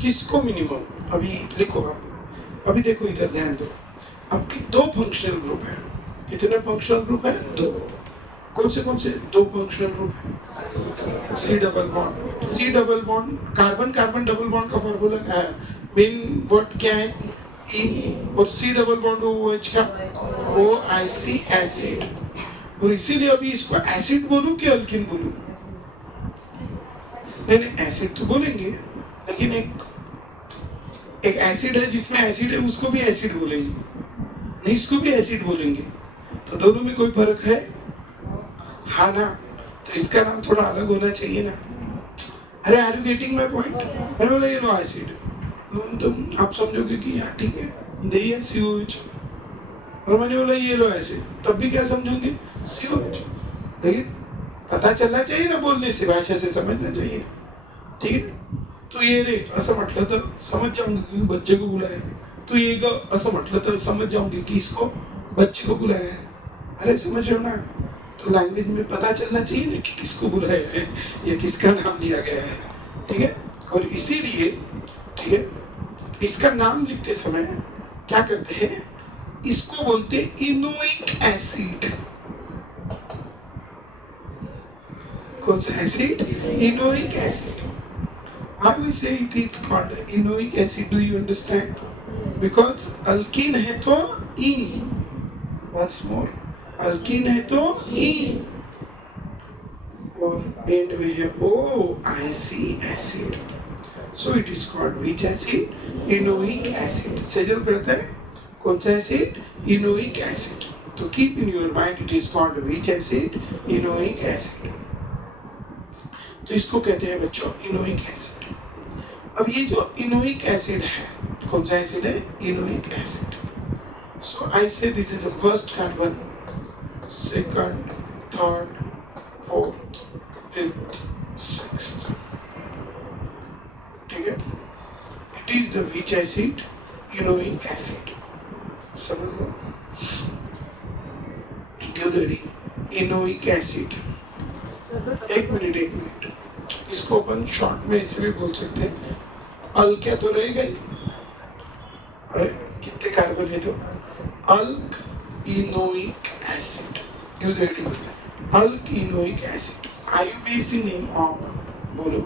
किसको मिनिमम? अभी लिखो आप, अभी देखो इधर ध्यान दो, आपके दो फंक्शनल ग्रुप है। कितने फंक्शनल ग्रुप है? दो। कौन से दो फंक्शनल ग्रुप है? C double bond, C double bond, carbon carbon double bond का फॉर्मूला क्या है? मेन वर्ड क्या है? इन। और सी डबल बॉन्ड OH का OIC एसिड। और इसीलिए अभी इसको एसिड बोलूं कि अल्किन बोलूं? नहीं नहीं, एसिड तो बोलेंगे, लेकिन एक एसिड है जिसमें एसिड है, उसको भी एसिड बोलेंगे, नहीं इसको भी एसिड बोलेंगे। तो दोनों में कोई फर्क है? हाँ ना? तो इसका नाम थोड़ा अलग होना चाहिए ना। अरे are you getting my point? मैंने बोला ये लो एसिड, तुम आप समझोगे कि यार ठीक है, दे है COH। और मैंने बोला ये लो एसिड, तब भी क्या समझोगे? COH। लेकिन पता चलना चाहिए ना, बोलने से, भाषा से समझना चाहिए, ठीक है? तू ये रे असं म्हटलं तर समझ जाऊंगी कि बच्चे को बुलाया है, तू ये ग असं म्हटलं तर समझ जाऊंगी कि इसको बच्चे को बुलाया है। अरे समझ रहे हो ना? तो लैंग्वेज में पता चलना चाहिए ना कि किसको बुलाया है या किसका नाम लिया गया है, ठीक है? और इसीलिए, ठीक है, इसका नाम लिखते समय क्या करते हैं? इसको बोलते इनोइक एसिड। कौन सा acid? Enoic acid. How we say it is called enoic acid? Do you understand? Because alkene है तो in. Once more, alkene है तो in. और end में है OIC acid. So it is called which acid? Enoic acid. Sejal पढ़ता है कौन सा acid? Enoic acid. तो keep in your mind it is called which acid? Enoic acid. तो इसको कहते हैं बच्चों इनोइक एसिड। अब ये जो इनोइक एसिड है, कौन सा एसिड है? इनोइक acid. So I say this is the first carbon, second, third, fourth, fifth, sixth, ठीक है? It is the which acid? Enoic acid. समझ लो, क्यों रेडी? Enoic acid. एक मिनट, इसको अपन शॉर्ट में ऐसे भी बोल सकते हैं, अल क्या तो रहेगा ही। अरे कितने कार्बन है? तो अल्क इनोइक एसिड। क्यों ready? Alk enoic acid. IUPAC name of, बोलो।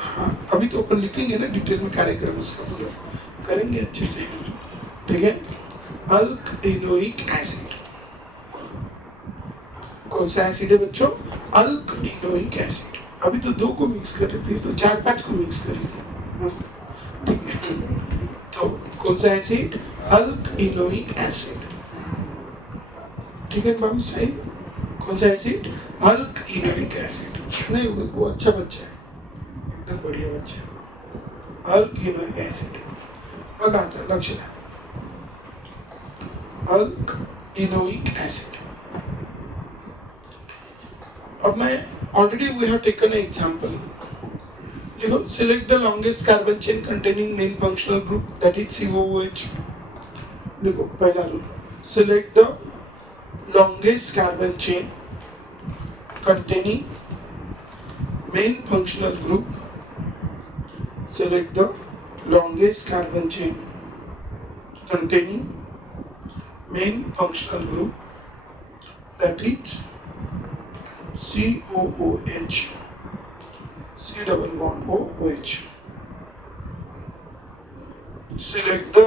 हाँ अभी तो अपन लिखेंगे ना डिटेल में कार्यक्रम उसका, बोलो करेंगे अच्छे से, ठीक है? अल्क इनोइक एसिड कौन सा एसिड है बच्चों? अल्क इनोइक एसिड। अभी तो दो को मिक्स कर रहे, फिर तो 4-5 को मिक्स करेंगे, मस्त, ठीक है? तो कौन सा एसिड? अल्क इनोइक एसिड, ठीक है बाबू सही? कौन सा एसिड? अल्क enoic acid. नहीं वो अच्छा बच्चा है, एकदम बढ़िया बच्चा है। अल्क इनोइक एसिड बघा आता लक्ष द्या, अल्क इनोइक एसिड। अब मैं already we have taken an example. देखो, select the longest carbon chain containing main functional group that is COOH। देखो पहला रूल, select the longest carbon chain containing main functional group. Select the longest carbon chain containing main functional group that is COOH, C double bond OH. Select the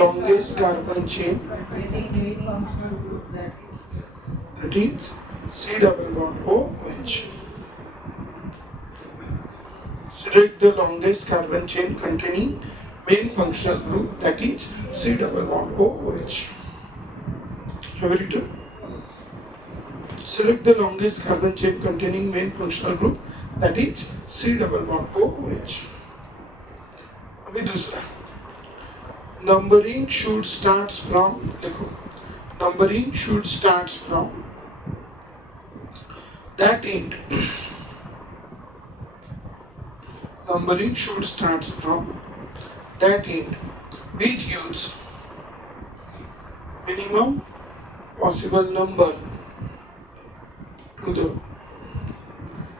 longest carbon chain, that is C double bond OH. Select the longest carbon chain containing main functional group, that is C double bond OH. Have you written? Select the longest carbon chain containing main functional group, that is C double bond OH. अभी दूसरा, numbering should starts from, देखो numbering should starts from that end. Numbering should starts from that end which gives minimum possible number to the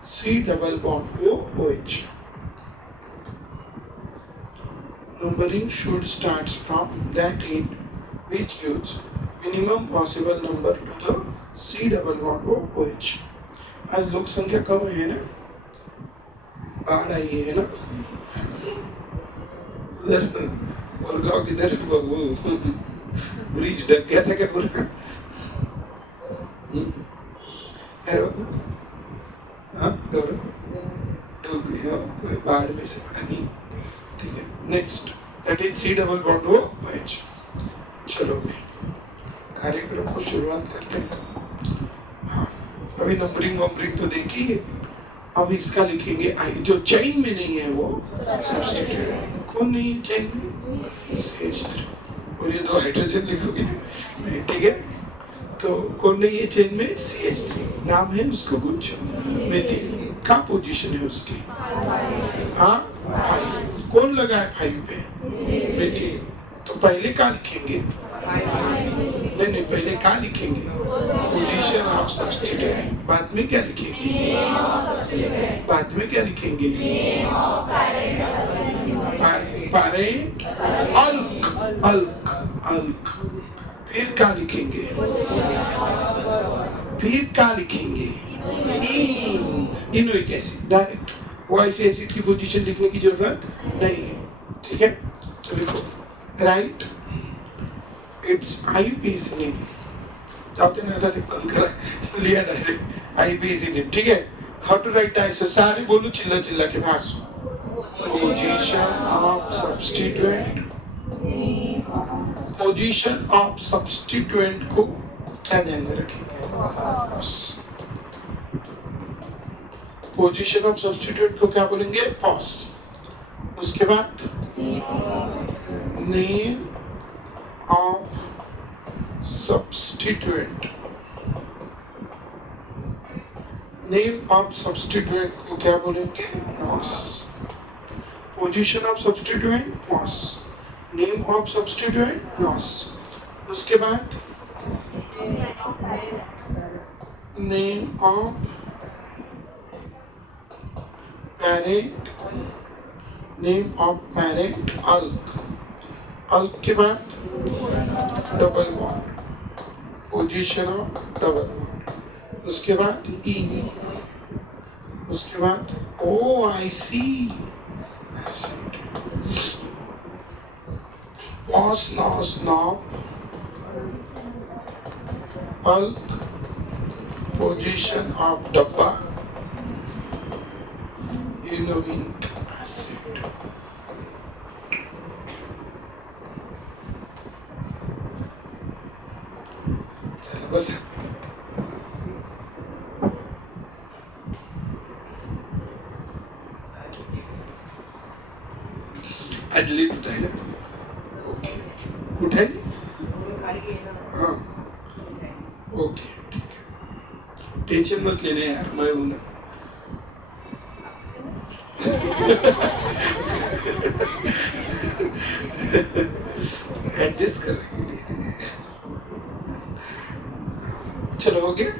C double bond OH. numbering should start from that end which gives minimum possible number to the C double bond OH. आज लोक संख्या कम है ना, बाढ़ आई है ना, उधर और लोग इधर वो ब्रिज ढक गया था क्या पूरा? अरे बाबू, हाँ गौरव डूब गया तो बाढ़ में से पानी। ठीक है, next that is C double bond OH। चलो भाई कार्यक्रम को शुरुआत करते हैं। हाँ, अभी नंबरिंग तो देखी है, अब इसका लिखेंगे आई। जो चेन में नहीं है वो सब्स्टिट्यूट। कौन नहीं है चेन में? CH3। और ये दो हाइड्रोजन लिखोगे नहीं, ठीक है? तो कौन नहीं है चेन में? CH3। नाम है उसको कुछ मेथिल। क्या पोजीशन है उसकी? हाँ 5। कौन लगा है 5 पे? मेथिल। तो पहले क्या लिखेंगे? नहीं, पहले क्या लिखेंगे? Position of substitute. बाद में क्या लिखेंगे? बाद में क्या लिखेंगे? पैरेंट अल्क। फिर क्या लिखेंगे? इनोइक एसिड डायरेक्ट। वो ऐसे एसिड की पोजीशन लिखने की जरूरत नहीं है, ठीक है? तो लिखो राइट इट्स आईयूपीएसिन। चाहते ना था बंद करा लिया डायरेक्ट आईयूपीएसिन, ठीक है? हाउ टू राइट ऐसे सारे बोलो चिल्ला के भास। Position of substituent. Position of substituent को क्या ध्यान में रखेंगे? पोजीशन ऑफ सब्स्टिट्यूएंट को क्या बोलेंगे? पॉस। उसके बाद name of substituent. Name of substituent को क्या बोलेंगे? Nos. Position of substituent nos. Name of substituent nos. उसके बाद name of parent. Name of parent alk के बाद double bond. Position of double bond. उसके बाद ई। उसके बाद o I c os nos nop alk. Position of डब्बा enoic acid. चलो बस अजली उठाई ना, उठाई हाँ ओके ठीक है, टेंशन मत लेना यार, मैं हूं ना। एडजस्ट कर रही। चलो हो गया।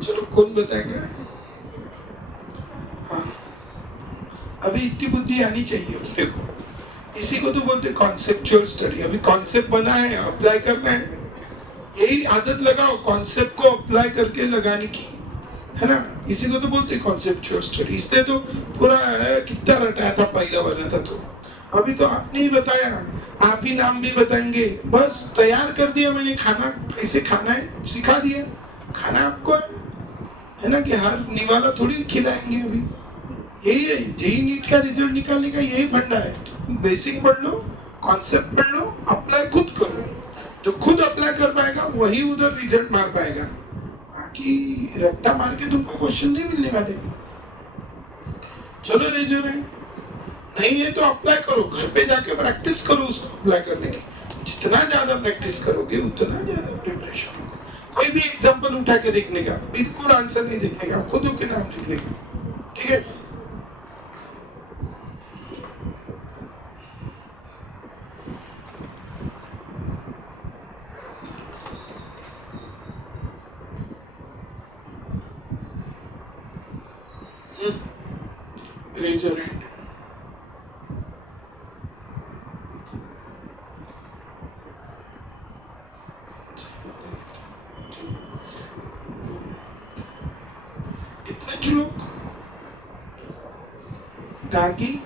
चलो कौन बताएगा? हाँ अभी इतनी बुद्धि आनी चाहिए अपने को। इसी को तो बोलते कॉन्सेप्चुअल स्टडी। अभी कॉन्सेप्ट बना है, अप्लाई करना है। यही आदत लगाओ कॉन्सेप्ट को अप्लाई करके लगाने की, है ना? इसी को तो बोलते कॉन्सेप्चुअल स्टडी। इसने तो पूरा कितना रटाया था पहला बना था। तो अभी तो आपने ही बताया, आप ही नाम भी बताएंगे, बस तैयार कर दिया मैंने। खाना कैसे खाना है सिखा दिया। खाना आपको है ना, कि हर निवाला थोड़ी खिलाएंगे। अभी यही है जेई नीट का रिजल्ट निकालने का, यही फंडा है। बेसिक पढ़ लो, कॉन्सेप्ट पढ़ लो, अप्लाई खुद करो। जो खुद अप्लाई कर पाएगा वही उधर रिजल्ट मार पाएगा। बाकी रट्टा मार के तुमको क्वेश्चन नहीं मिलने वाले। चलो रेजर है नहीं है तो अप्लाई करो, घर पे जाके प्रैक्टिस करो उसको अप्लाई करने की। जितना ज्यादा प्रैक्टिस करोगे उतना ज्यादा प्रिपरेशन होगा। कोई भी एग्जांपल उठा के देखने का, बिल्कुल आंसर नहीं देखने का, खुद के नाम लिखने का, ठीक है? raise your hand. Darky,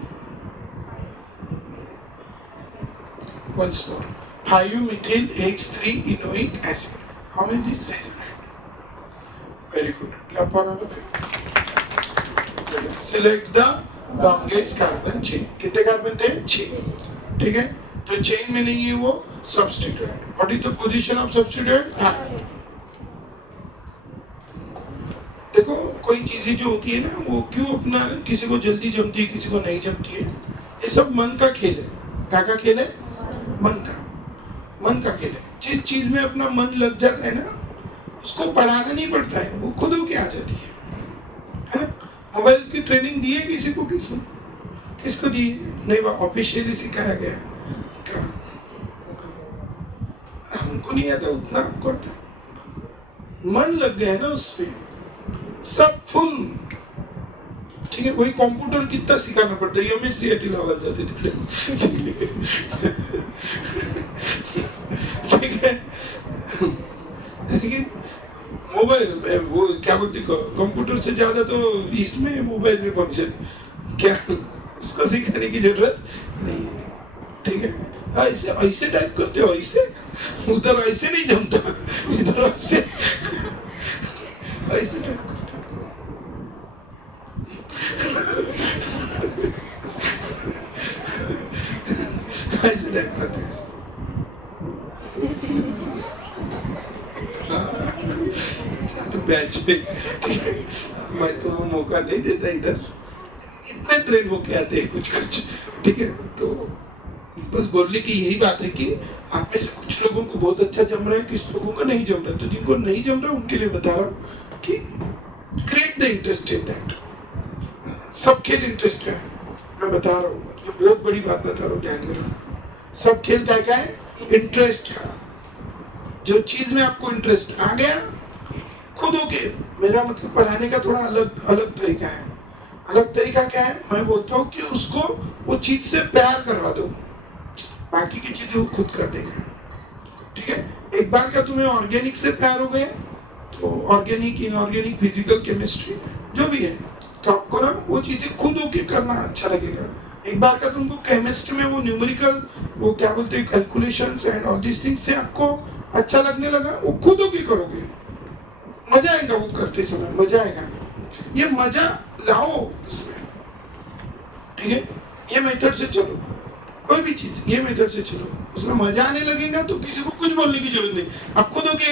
once more. 5-methyl H3 enoic acid. How many these regenerate? Very good. Clap for all of you. Select the longest carbon chain. कितने कार्बन थे? 6. ठीक है? जो चेन में नहीं है वो substituent. What is the position of substituent? देखो कोई चीजें जो होती है ना वो क्यों अपना किसी को जल्दी जमती है किसी को नहीं जमती है. ये सब मन का खेल है. क्या का खेल है? मन का खेल है. जिस चीज में अपना मन लग जाता है ना उसको पढ़ाना नहीं पड़ता है, वो खुद होके आ जाती है ना. मोबाइल की ट्रेनिंग दी है किसी को? किसको दी है? नहीं, वो ऑफिशियली सिखाया गया. हमको नहीं आता उतना, हमको आता. मन लग गया है ना उसमें सब फुल. ठीक है. वही कंप्यूटर कितना सिखाना पड़ता है. हमें सीएटी लेवल जाते थे. ठीक है. लेकिन मोबाइल वो क्या बोलते कंप्यूटर से ज्यादा तो इसमें मोबाइल में फंक्शन क्या इसको सिखाने की जरूरत नहीं है. ठीक है. ऐसे ऐसे टाइप करते हो, ऐसे उधर ऐसे नहीं जमता, इधर ऐसे ऐसे टाइप करते हो. ऐसे टाइप करते हो. बैच मैं तो मौका नहीं देता इधर. इतने ट्रेन होके आते हैं कुछ. ठीक है. तो बस बोलने की यही बात है कि आप में से कुछ लोगों को बहुत अच्छा जम रहा है, कुछ लोगों को नहीं जम रहा है. तो जिनको नहीं जम रहा है उनके लिए बता रहा हूँ कि create the interest in that. सब खेल इंटरेस्ट है. मैं बता रहा हूँ, ये बहुत बड़ी बात बता रहा हूँ, ध्यान में रखो. सब खेल क्या है? इंटरेस्ट है. जो चीज में आपको इंटरेस्ट आ गया खुद होके. मेरा मतलब पढ़ाने का थोड़ा अलग तरीका है. अलग तरीका क्या है? मैं बोलता हूँ कि उसको वो चीज से प्यार करवा दो, बाकी की चीजें वो खुद कर देगा. ठीक है. एक बार का तुम्हें ऑर्गेनिक से प्यार हो गया तो ऑर्गेनिक, इनऑर्गेनिक, फिजिकल, केमिस्ट्री जो भी है तो आपको ना वो चीजें खुद होके करना अच्छा लगेगा. एक बार का तुमको केमिस्ट्री में वो न्यूमेरिकल वो क्या बोलते हैं calculations and all this things से आपको अच्छा लगने लगा, वो खुद होके करोगे. मजा आएगा वो करते समय, मजा आएगा. ये मजा लाओ उसमें. ठीक है. ये मेथड से चलो, कोई भी चीज ये मेथड से चलो, उसमें मजा आने लगेगा तो किसी को कुछ बोलने की जरूरत नहीं. आप खुद होके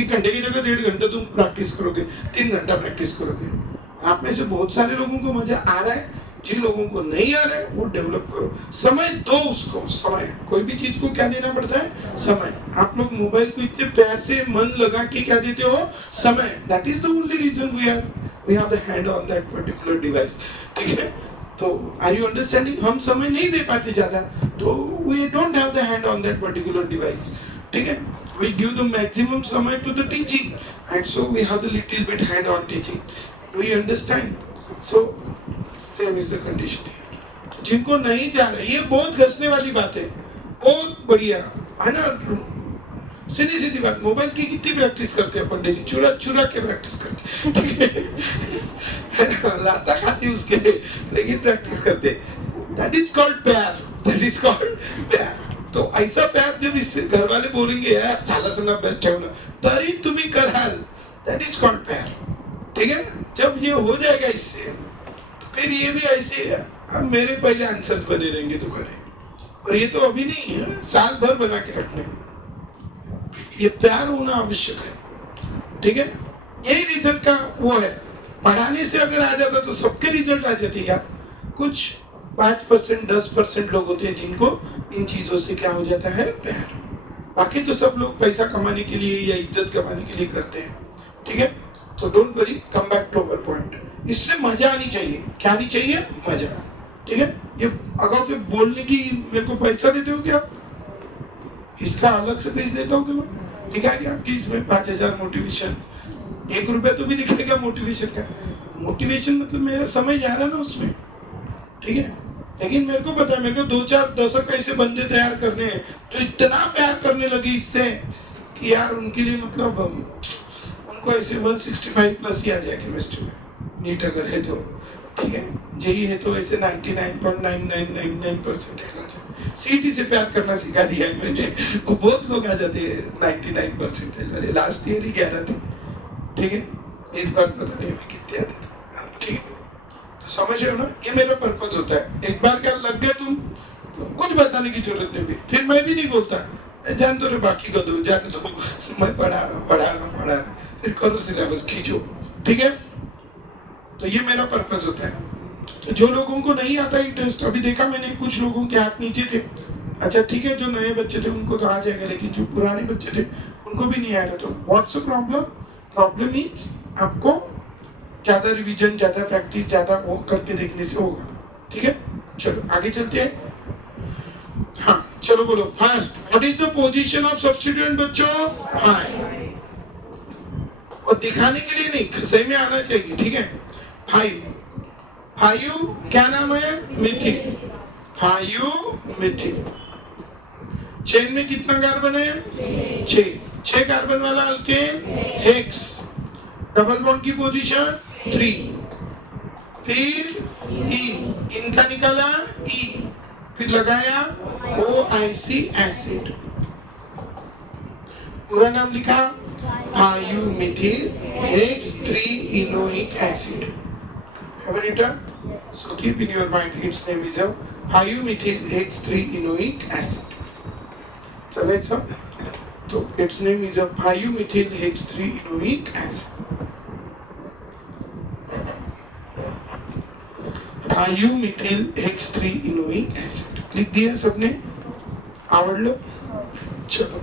1 घंटे की जगह 1.5 घंटा तुम प्रैक्टिस करोगे, 3 घंटा प्रैक्टिस करोगे. आप में से बहुत सारे लोगों को मजा आ रहा है. जिन लोगों को नहीं आ रहा है वो डेवलप करो. समय दो उसको. समय, कोई भी चीज को क्या देना पड़ता है? समय. आप लोग मोबाइल को इतने प्यार से मन लगा के क्या देते हो? समय. That is the only reason we have the hand on that particular device. ठीक है. तो आर यू अंडरस्टैंडिंग? हम समय नहीं दे पाते ज्यादा, तो we don't have the hand on that particular device. ठीक है. वी गिव द मैक्सिमम समय to the teaching and so we have the little bit hand on teaching. Do you understand? So same is the condition. जिनको नहीं जाना, ये बहुत घसने वाली बात है, बहुत बढ़िया है ना. सीधी सीधी बात. मोबाइल की कितनी प्रैक्टिस करते हैं अपन डेली? चुरा के प्रैक्टिस करते. लाता खाती उसके लिए, लेकिन प्रैक्टिस करते. दैट इज कॉल्ड प्यार. दैट इज कॉल्ड प्यार. तो ऐसा प्यार जब इससे घर वाले बोलेंगे यार झाला सना बेस्ट ठेवणं तरी तुम्ही कराल, दैट इज कॉल्ड प्यार. ठीक है. जब ये हो जाएगा इससे तो फिर ये भी ऐसे अब मेरे पहले आंसर्स बने रहेंगे तुम्हारे. और ये तो अभी नहीं है, साल भर बना के रखने. ये प्यार होना आवश्यक है. ठीक है. यही रिजल्ट का वो है. पढ़ाने से अगर आ जाता तो सबके रिजल्ट आ जाते यार. कुछ 5% 10% लोग होते हैं जिनको इन चीजों से क्या हो जाता है? प्यार. बाकी तो सब लोग पैसा कमाने के लिए या इज्जत कमाने के लिए करते हैं. ठीक है. तो don't worry, come back to our point. इससे मजा आनी चाहिए. क्या आनी चाहिए? मजा. ठीक है. ये अगर के बोलने की मेरे को पैसा देते हो क्या? इसका अलग से फीस देता हूँ क्या मैं? लिखा है क्या कि इसमें 5,000 मोटिवेशन, 1 रुपया तो भी लिखेगा मोटिवेशन का. मोटिवेशन मतलब मेरा समय जा रहा है ना उसमें. ठीक है. लेकिन मेरे को पता है, मेरे को 2-4 दशक ऐसे बंदे तैयार करने हैं जो इतना प्यार करने लगे इससे कि यार उनके लिए मतलब उनको ऐसे 165 प्लस ही आ जाए केमिस्ट्री में, नीट अगर है तो. ठीक है, जेई है तो ऐसे 99.9999% आ जाए। सीईटी से प्यार करना सिखा दिया है मैंने, वो बहुत लोग आ जाते हैं 99% वाले। लास्ट ईयर ही 11 थे, ठीक है, इस बार पता नहीं अभी कितने आते थे, ठीक है। तो समझ रहे हो ना, ये मेरा पर्पज होता है। एक बार क्या लग गए तुम तो कुछ बताने की जरूरत नहीं होगी, फिर मैं भी नहीं बोलता जान दो रे बाकी को दो, जाने दो, मैं पढ़ा रहा, फिर करो सिलेबस खींचो, ठीक है। तो ये मेरा पर्पज होता है। तो जो लोगों को नहीं आता इंटरेस्ट, अभी देखा मैंने कुछ लोगों के हाथ नीचे थे, अच्छा ठीक है, जो नए बच्चे थे उनको तो आ जाएगा, लेकिन जो पुराने बच्चे थे उनको भी नहीं आ रहा। तो what's the problem? Problem is आपको ज्यादा रिवीजन, ज्यादा प्रैक्टिस, ज्यादा वो करके देखने से होगा, ठीक है। चलो आगे चलते हैं। हाँ चलो बोलो fast. What is the position of substituent बच्चों? फाइव। और दिखाने के लिए नहीं, सही में आना चाहिए, ठीक है। फाइव, फाइव क्या नाम है? मिथिल, फाइव मिथिल। चेन में कितना कार्बन है? 6 कार्बन वाला अल्केन हेक्स। डबल बॉन्ड की पोजीशन 3। फिर इनका निकाला ई, फिर लगाया OIC एसिड, पूरा नाम लिखा 5 methyl hex 3 enoic acid. Have you written? So keep in your mind its name is a 5 methyl hex 3 enoic acid. चलेगा? तो its name is a 5 methyl hex 3 enoic acid. 5 methyl hex 3 enoic acid. लिख दिया सबने? आवड़ लो? चलो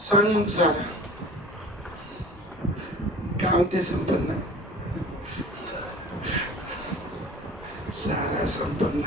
सांग मग सारा गाव ते संपन्न, सारा संपन्न।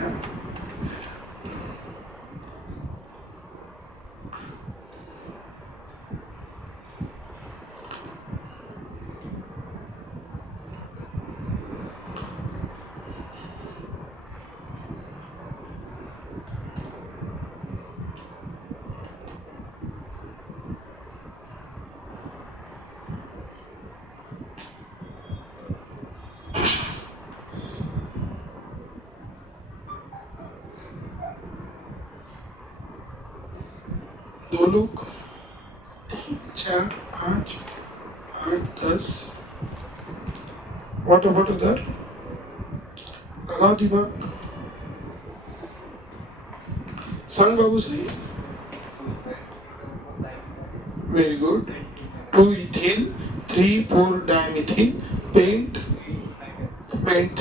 दो लोग, 3 4 5 8 10। व्हाट अबाउट उधर? लगाओ दिमाग। संग बाबू सही, very good. 2 ethyl 3 4 dimethyl paint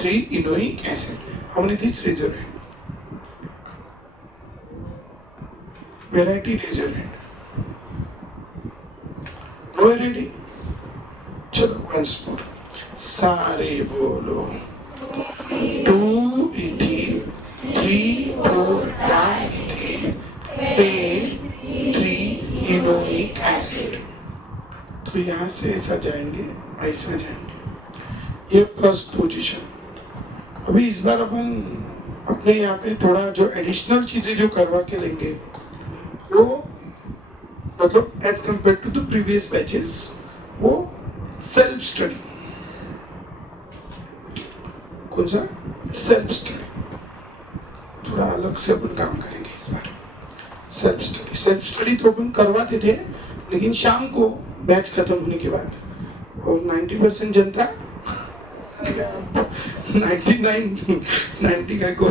3 enoic acid. How many these reagent? Variety reagent, no variety। चलो once more, सारे बोलो। 2 ethyl 3 4 dimethyl paint 3 enoic acid। तो यहाँ से ऐसा जाएंगे, ऐसा जाएंगे, ये फर्स्ट पोजीशन। अभी इस बार अपन अपने यहाँ पे थोड़ा जो एडिशनल चीजें जो करवा के लेंगे, वो मतलब as compare to the previous batches, वो सेल्फ स्टडी। कौन सा? Self study. थोड़ा अलग से अपन काम करेंगे इस बार। सेल्फ स्टडी तो अपन करवाते थे, लेकिन शाम को बैच खत्म होने के बाद, और 90% जनता 90 का को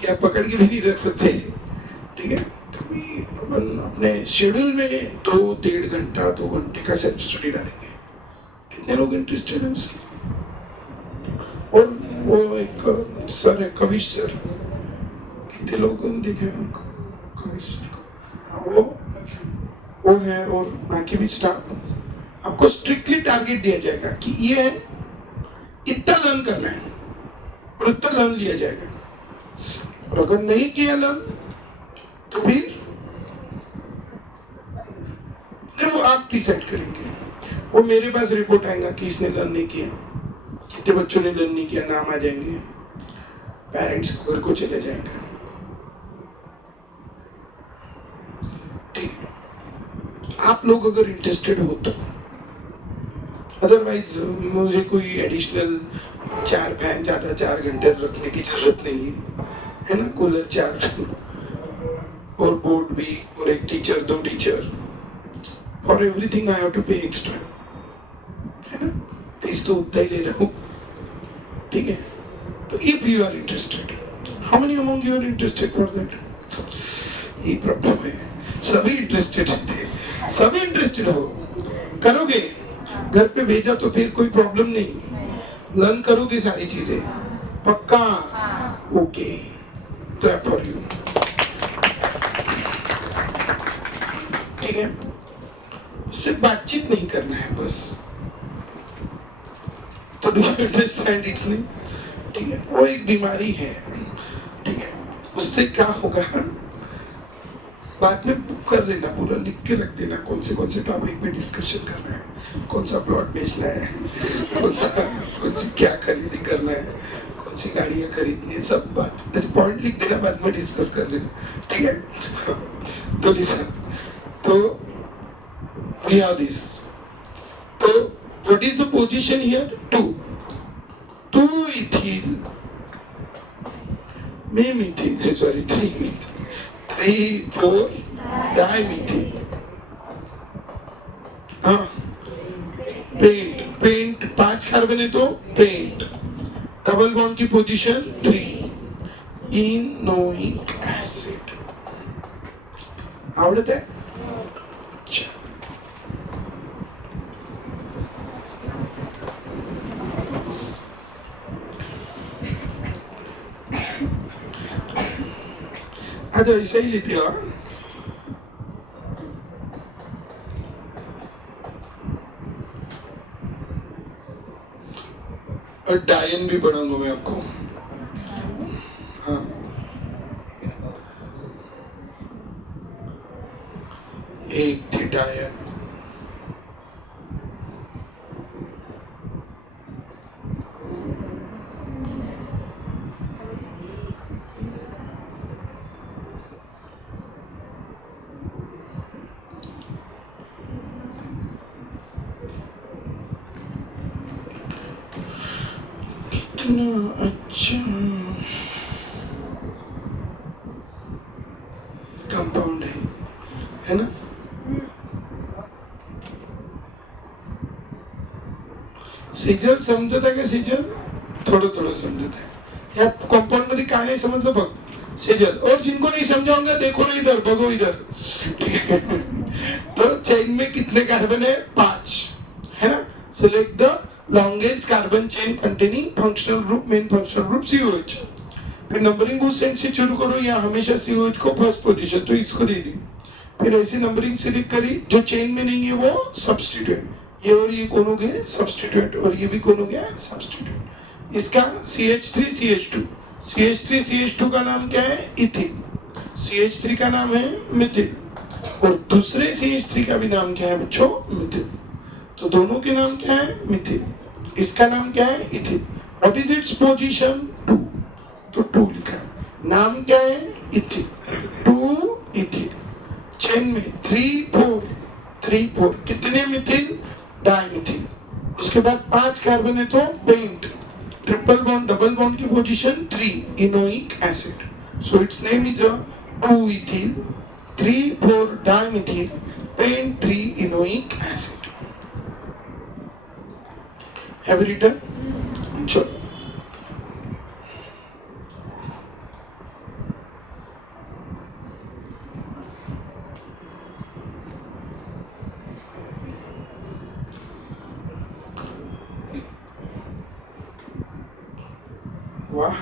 क्या पकड़ के भी नहीं रख सकते, ठीक है। तो अपन अपने शेड्यूल में 2-1.5 घंटा 2 घंटे का सेल्फ स्टडी डालेंगे। कितने लोग इंटरेस्टेड है उसके? और वो एक सर है कविश सर, कितने लोग देखे उनको? कविश सर को, वो है, और बाकी भी स्टाफ। आपको स्ट्रिक्टली टारगेट दिया जाएगा कि ये इतना लर्न करना है, और इतना लर्न लिया जाएगा। और अगर नहीं किया लर्न, तो फिर वो आप डिसाइड करेंगे। वो मेरे पास रिपोर्ट आएगा कि इसने लर्न नहीं किया, कितने बच्चों ने लर्न नहीं किया, नाम आ जाएंगे, पेरेंट्स घर को चले जाएंगे। ठीक है, आप लोग अगर इंटरेस्टेड हो तो, अदरवाइज मुझे कोई एडिशनल 4 फैन ज़्यादा 4 घंटे रखने की जरूरत नहीं है ना। कूलर 4 और बोर्ड भी, और एक teacher 2 teacher, for everything I have to pay extra, है ना। फीस तो उतना ही ले रहा हूँ, ठीक है। तो if you are interested, how many among you are interested for that? ये प्रॉब्लम है, सभी इंटरेस्टेड थे, सभी इंटरेस्टेड हो, करोगे, घर पे भेजा तो फिर कोई प्रॉब्लम नहीं, लर्न करोगे सारी चीजें पक्का? Okay, clap for you. ठीक है, सिर्फ बातचीत नहीं करना है बस। तो डू यू अंडरस्टैंड? इट्स नहीं, ठीक है, वो एक बीमारी है, ठीक है। उससे क्या होगा, बाद में कर लेना, पूरा लिख के रख देना कौन से टॉपिक पे डिस्कशन करना है, कौन सा प्लॉट बेचना है, कौन सी क्या खरीदी करना है, कौन सी गाड़ियाँ खरीदनी है, सब बात ऐसे पॉइंट लिख देना, बाद में डिस्कस कर लेना, ठीक है। तो लिसन, तो वी हैव दिस, तो what is the position here? 2 ethyl में मिथिल, सॉरी 3 मिथिल, 3 4 डाइमिथिल। हाँ, पेंट 5 कार्बन है तो पेंट, डबल बॉन्ड की पोजीशन 3, इनोइक एसिड। आवड़त है? आज ऐसा ही लेते हो। और डायन भी पढ़ाऊंगा मैं आपको। हाँ, एक थी डायन, कितना अच्छा कंपाउंड है ना। सिजल समजत आहे का? सिजल थोडं समजत आहे। या कंपाउंड मध्ये काय नाही समजलं बघ, सिजल। और जिनको नहीं समझा होगा देखो ना इधर, भगो इधर, ठीक है। तो चेन में कितने कार्बन है? 5, है ना। Select the longest carbon chain containing functional group, main functional group COH। फिर नंबरिंग उस एंड से शुरू करो, या हमेशा COH को फर्स्ट पोजीशन, तो इसको दे दी। फिर ऐसी नंबरिंग सिलेक्ट करी, जो चेन में नहीं है वो सब्स्टिट्यूट, ये और ये कौन हो गए? सब्स्टिट्यूट, और ये भी कौन हो गया? सब्स्टिट्यूट। इसका CH3 CH2, CH3 CH2 का नाम क्या है? इथिल। CH3 का नाम है मिथिल, और दूसरे CH3 का भी नाम क्या है बच्चों? मिथिल। तो दोनों के नाम क्या है? मिथिल। इसका नाम क्या है? Ethyl. What is its position? 2, तो 2 लिखा। नाम क्या है? Ethyl, 2 ethyl. चेन में 3 4 कितने मिथिल? डाइमिथिल। उसके बाद 5 कार्बन है तो pent, triple bond double bond की position 3, enoic acid. So its name is 2 ethyl 3 4 dimethyl pent 3 enoic acid. Have you written? चलो, वाह,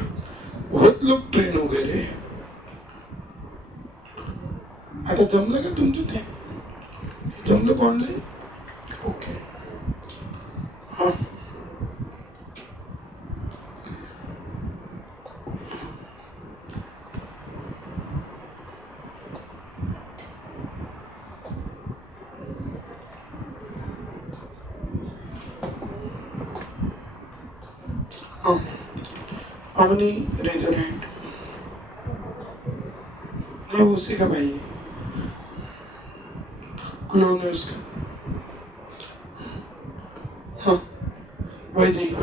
बहुत लोग ट्रेन हो गए रे। आता जमलं का तुमचं? ते जमलं ऑनलाईन? ओके, हाँ, हाँ, अवनी रेजर हैंड। नहीं, वो उसी का भाई है, क्लोन है उसका। हाँ, भाई जी।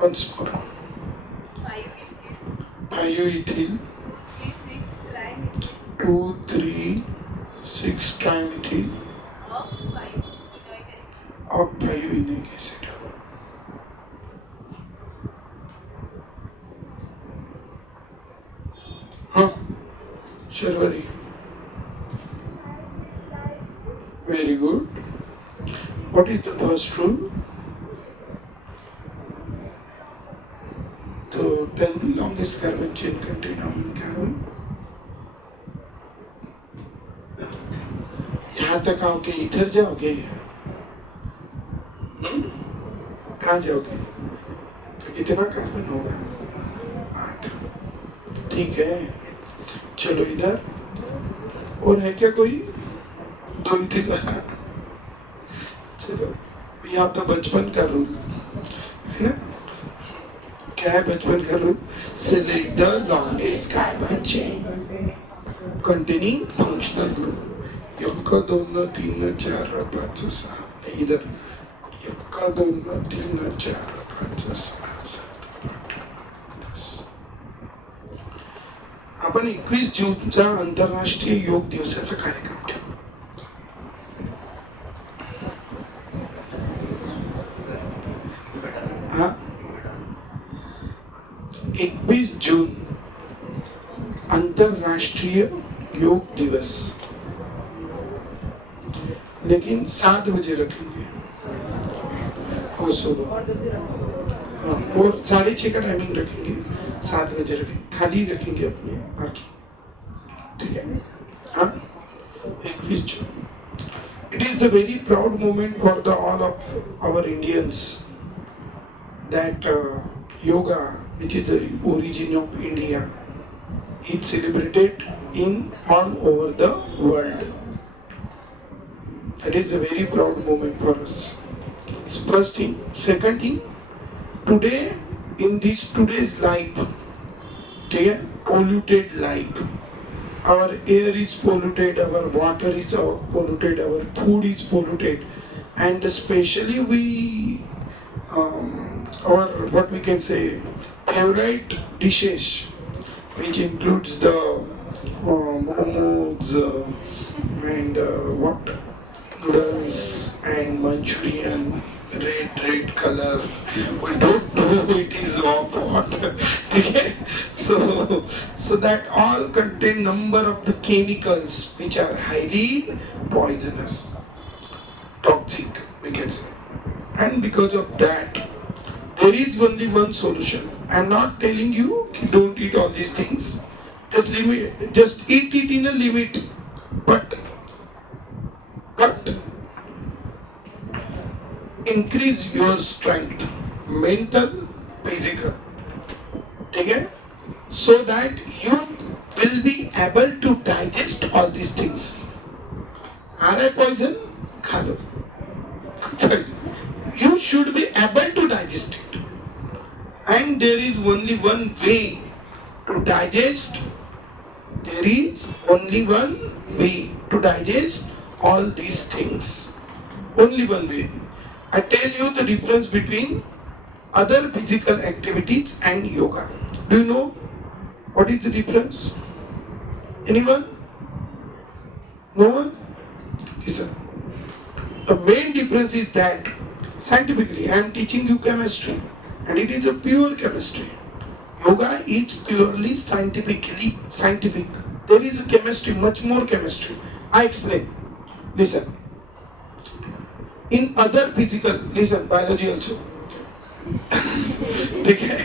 Once more. 5-ethyl 2,3,6-trimethyl of 5-enoic acid. हाँ, Sharvari, very good. What is the first rule? So tell me longest carbon chain contain how many carbon? यहाँ तक आओगे, इधर जाओगे? कहाँ जाओगे? तो कितना कार्बन होगा? 8। ठीक है, चलो इधर। और है क्या कोई? 2 इथिल। चलो, यहाँ तो बचपन का रूल है ना? क्या है बचपन का rule? Select the longest carbon chain containing functional group. 1, 2, 3, 4, 5, 6. इधर 1, 2, 3, 4, 5, 6, 7, 8, 10. आपण 21 जूनचा आंतरराष्ट्रीय योग दिवसाचा कार्यक्रम ठेवू. हाँ, 21 जून अंतरराष्ट्रीय योग दिवस, लेकिन 7 बजे रखेंगे और सुबह। हाँ, और 6:30 का टाइमिंग रखेंगे, 7 बजे रखेंगे, खाली रखेंगे अपने बाकी। ठीक है? हाँ, 21 जून। It is the very proud moment for all of our Indians that yoga, which is the origin of India, is celebrated in all over the world. That is a very proud moment for us. It's first thing. Second thing, today in this today's life, polluted life, our air is polluted, our water is polluted, our food is polluted, and especially our what we can say favorite dishes, which includes the momos and what noodles and Manchurian, red color. We don't know it is of what. Okay? So that all contain number of the chemicals which are highly poisonous, toxic, we can say. And because of that, there is only one solution. I'm not telling you don't eat all these things. Just eat it in a limit. But increase your strength, mental, physical. Okay? So that you will be able to digest all these things. Are I poison? Khalo. You should be able to digest it. And there is only one way to digest. There is only one way to digest all these things. Only one way. I tell you the difference between other physical activities and yoga. Do you know what is the difference? Anyone? No one? Listen. The main difference is that scientifically I am teaching you chemistry and it is a pure chemistry. Yoga is purely scientific. There is a chemistry, much more chemistry. I explain. Listen. In other physical, listen, biology also. Okay.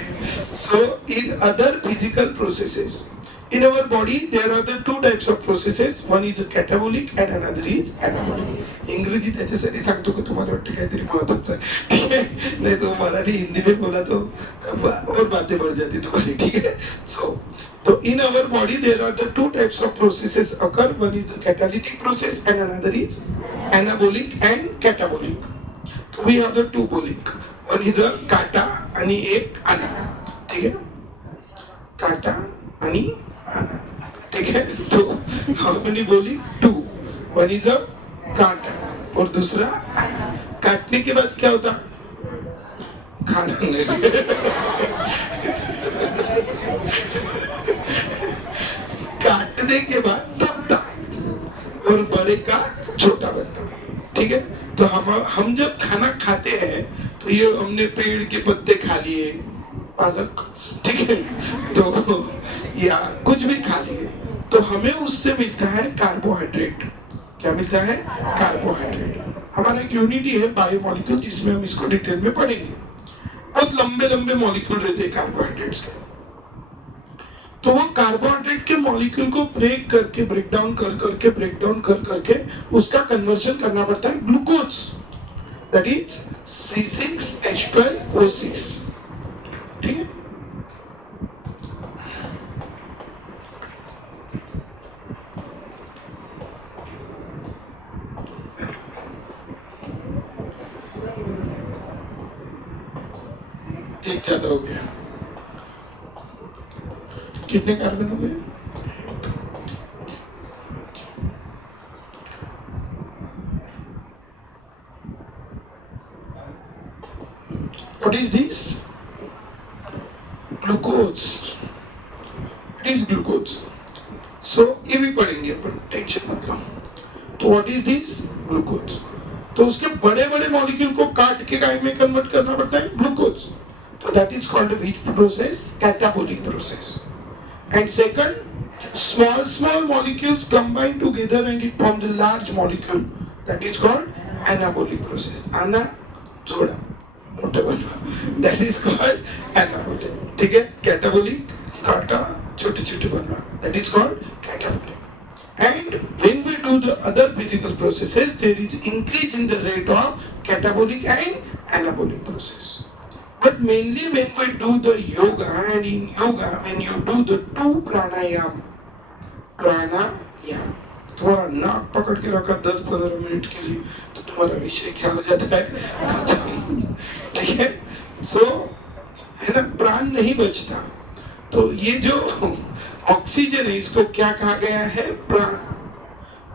So in other physical processes, in our body there are the two types of processes. One is catabolic and another is anabolic. इंग्रजी त्याच्यासाठी सांगतो की तुम्हाला वाटतं काहीतरी महत्त्वाचं आहे. ठीक आहे? नाही तो मराठी हिंदी में बोला तो और बातें बढ़ जाती तुम्हारी. ठीक है? So So in our body there are the two types of processes occur. One is the catalytic process and another is anabolic and catabolic. So we have the two bolic. One is a kata आणि एक ana. ठीक है? Kata आणि ana. ठीक है? तो how many bolic? Two. One is a kata और दूसरा ana. काटने के बाद क्या होता? खाना नहीं. काटने के बाद दबता और बड़े का छोटा बनता. ठीक है? तो हम जब खाना खाते हैं तो ये हमने पेड़ के पत्ते खा लिए, पालक, ठीक है, तो या कुछ भी खा लिए, तो हमें उससे मिलता है कार्बोहाइड्रेट. क्या मिलता है? कार्बोहाइड्रेट. हमारा एक यूनिटी है बायोमोलिक्यूल जिसमें हम इसको डिटेल में पढ़ेंगे. बहुत लंबे लंबे मॉलिक्यूल रहते हैं कार्बोहाइड्रेट्स के. तो वो कार्बोहाइड्रेट के मॉलिक्यूल को ब्रेक करके उसका कन्वर्जन करना पड़ता है ग्लूकोज. That is C6H12O6. ठीक है? एक ज्यादा हो गया. कितने कार्बन हो गए? What is this? Glucose. It is glucose. So ये भी पढ़ेंगे अपन, टेंशन मत लो. तो what is this? Glucose. तो उसके बड़े बड़े मॉलिक्यूल को काट के काय में कन्वर्ट करना पड़ता है ग्लूकोज. तो that is called which process? Catabolic process. And second, small molecules combine together and it forms a large molecule. That is called anabolic process. Ana छोड़ा मोटा बनना. That is called anabolic. ठीक है? Catabolic काटा छोटे छोटे बनना. That is called catabolic. And when we do the other physical processes, there is increase in the rate of catabolic and anabolic process. But mainly when we do the yoga, and in yoga when you do the two pranayam, तुम्हारा नाक पकड़ के रखा 10-15 minute के लिए तो तुम्हारा विषय क्या हो जाता है? ठीक है? सो है ना, प्राण नहीं बचता. तो ये जो ऑक्सीजन है इसको क्या कहा गया है? प्राण.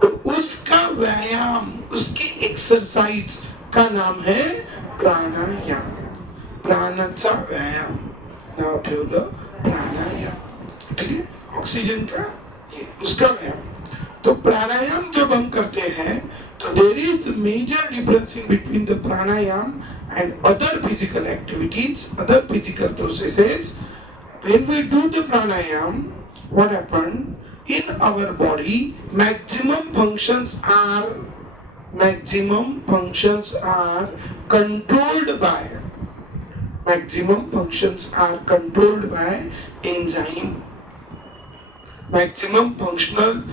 और उसका व्यायाम, उसकी एक्सरसाइज का नाम है प्राणायाम. प्राणाचा व्यायाम नाव ठेवलं प्राणायाम. ठीक है? ऑक्सीजन का ये उसका व्यायाम. तो प्राणायाम जब हम करते हैं तो there is major difference in between the pranayama and other physical activities, other physical processes. When we do the pranayama, what happen in our body? maximum functions are controlled by enzyme. Maximum functions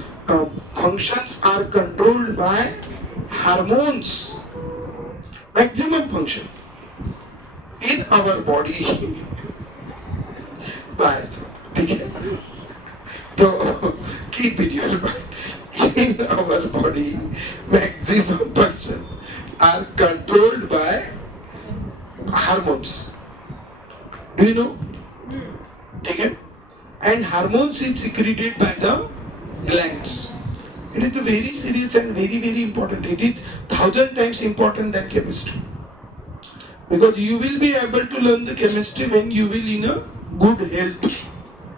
are controlled by hormones. Maximum function in our body. बाहर से, ठीक है? तो keep in your mind, in our body maximum function are controlled by hormones. Do you know? ठीक है? And hormones is secreted by the glands. It is very serious and very, very important. It is 1,000 times important than chemistry. Because you will be able to learn the chemistry when you will in a good health.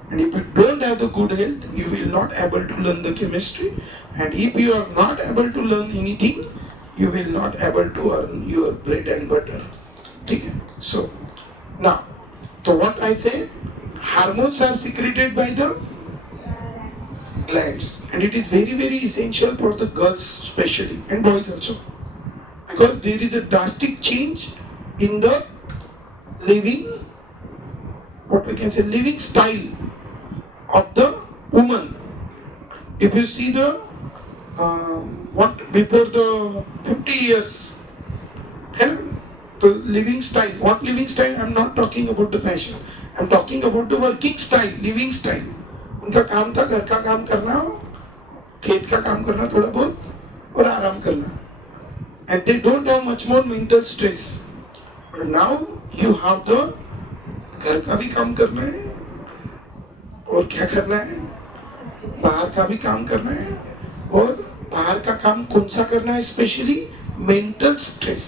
And if you don't have the good health, you will not able to learn the chemistry. And if you are not able to learn anything, you will not able to earn your bread and butter. Okay? So, now, so what I say, hormones are secreted by the glands, and it is very, very essential for the girls especially and boys also, because there is a drastic change in the living, what we can say, living style of the woman. If you see the what before the 50 years, the living style. What living style? I'm not talking about the fashion. I'm talking about the working style, living style. उनका काम था घर का काम करना, खेत का काम करना थोड़ा बहुत और आराम करना. And they don't have much more mental stress. But now you have the घर का भी काम करना है और क्या करना है, बाहर का भी काम करना है. और बाहर का काम कौन सा करना है? Specially mental stress.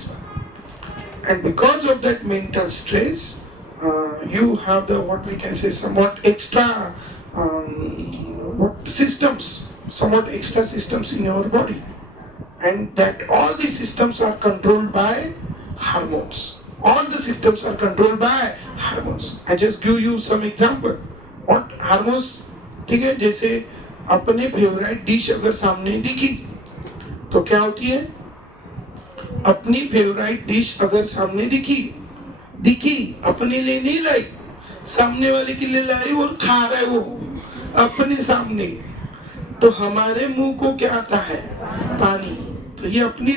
And because of that mental stress, you have the what we can say somewhat extra somewhat extra systems in your body, and that all the systems are controlled by hormones. All the systems are controlled by hormones. I just give you some example. What hormones? ठीक है, जैसे अपने favourite dish अगर सामने दिखी तो क्या होती है? अपनी फेवरेट डिश अगर सामने दिखी अपने लिए नहीं लाई, सामने वाले के लिए लाई और खा रहा है वो अपने सामने, तो हमारे मुंह को क्या आता है? पानी. तो ये अपनी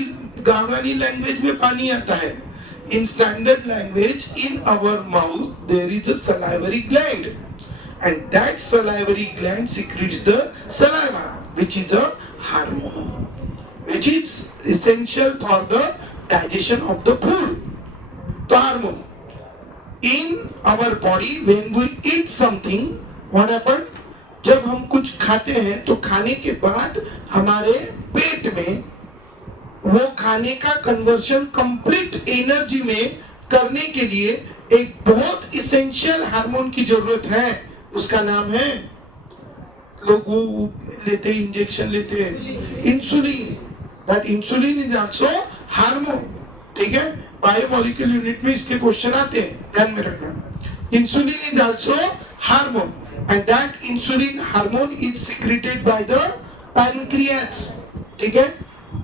गांवानी लैंग्वेज में पानी आता है. In standard language, in our mouth there is a salivary gland, and that salivary gland secretes the saliva, which is a hormone, which is essential for the digestion of the food. The hormone in our body, when we eat something, what happen? जब हम कुछ खाते हैं तो खाने के बाद हमारे पेट में वो खाने का कन्वर्शन कंप्लीट एनर्जी में करने के लिए एक बहुत इसेंशियल हार्मोन की जरूरत है. उसका नाम है, लोग वो लेते इंजेक्शन लेते हैं, insulin. That insulin is also hormone. ठीक है, बायोमोलिक्यूल यूनिट में इसके क्वेश्चन आते हैं, ध्यान में रखना. Insulin is also hormone, and that insulin hormone is secreted by the pancreas. ठीक है,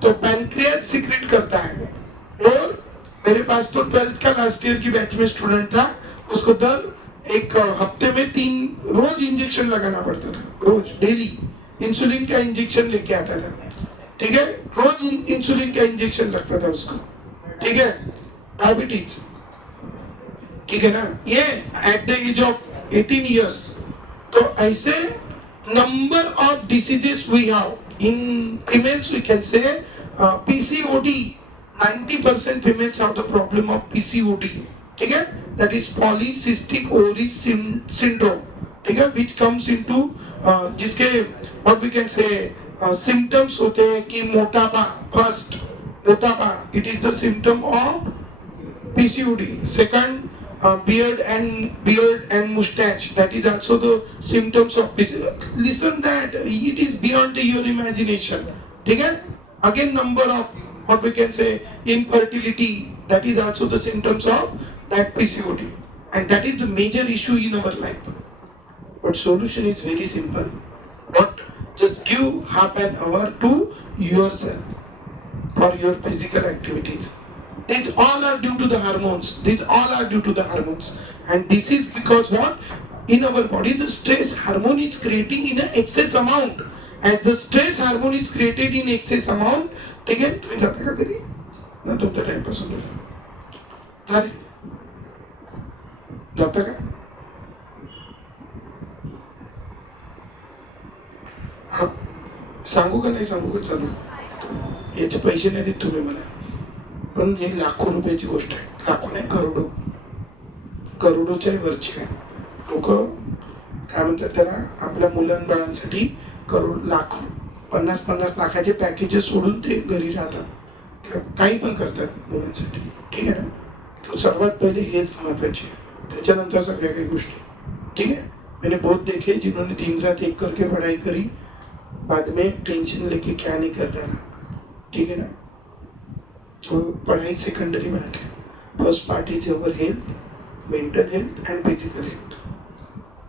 तो पैनक्रियाज सीक्रेट करता है. और मेरे पास तो 12th का लास्ट ईयर की बैच में स्टूडेंट था, उसको दर एक हफ्ते में 3 रोज इंजेक्शन लगाना पड़ता था, रोज डेली इंसुलिन का इंजेक्शन लेके आता था. ठीक है, रोज इंसुलिन का इंजेक्शन लगता था उसको. ठीक है, डायबिटीज. ठीक है ना, ये at the age of 18 years. तो ऐसे number of diseases we have in females. We can say PCOD. 90% females have the problem of PCOD. ठीक है, that is polycystic ovary syndrome. ठीक है, which comes into जिसके what we can say symptoms होते हैं कि मोटापा. First, मोटापा, it is the symptom of PCOD. Second, beard and mustache, that is also the symptoms of PCOD. Listen, that it is beyond your imagination. ठीक है, again number of what we can say infertility, that is also the symptoms of that PCOD, and that is the major issue in our life. But solution is very simple. What? Just give half an hour to yourself for your physical activities. These all are due to the hormones. These all are due to the hormones. And this is because what? In our body, the stress hormone is creating in an excess amount. As the stress hormone is created in excess amount, ठीक है, तुम्हें जाता क्या करी? ना तुम तो time pass हो रहा है. तारी जाता क्या? हाँ, सांगू का नाही सांगू का चालू? याचे पैसे नाही देत तुम्ही मला. पण हे लाखो रुपयाची गोष्ट आहे. लाखो नाही, करोडोच्या वरची आहे. लोक काय म्हणतात त्याला, आपल्या मुलांबाळांसाठी करोड लाख 50-50 लाखाचे पॅकेजेस सोडून ते घरी राहतात किंवा काही पण करतात मुलांसाठी. ठीक आहे ना, तो सर्वात पहिले हेल्थ महत्वाची आहे, त्याच्यानंतर सगळ्या काही गोष्टी. ठीक है, मैंने बहुत देखे जिन्होंने दिन रात एक करके पढ़ाई करी, बाद में टेंशन लेके क्या नहीं कर डाला. ठीक है ना, तो पढ़ाई सेकेंडरी में रखे. First part is your health, mental health and physical health.